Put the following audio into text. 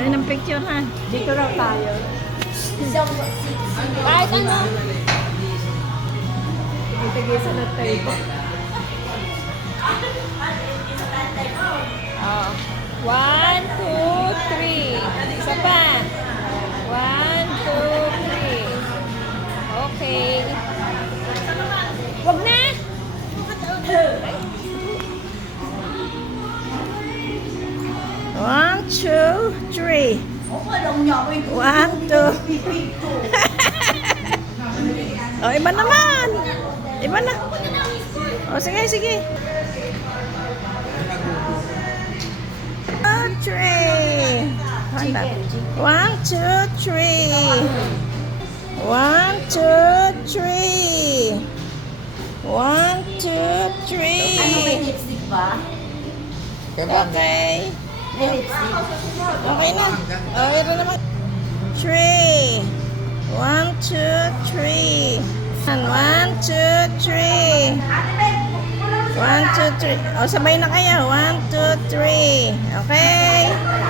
Ay, ng picture ha. Dito raw tayo. Kahit ano. Itagisa na tayo. Oh. 1, 2, 3. Isa pa. 1, 2, 3. Okay. Wag na. 1, 2, 3. 1, 2. Oh, iba naman. Iba na. Oh, sige, sige. 1, 2, 3. 1, 2, 3. 1, 2, 3. 1, 2, 3. Ano, may lipstick ba? Okay. May lipstick. Okay na. Okay na naman. 3. 1, 2, 3. 1, 2, 3. 1, 2, 3. O, sabay na kayo. 1, 2, 3. Okay?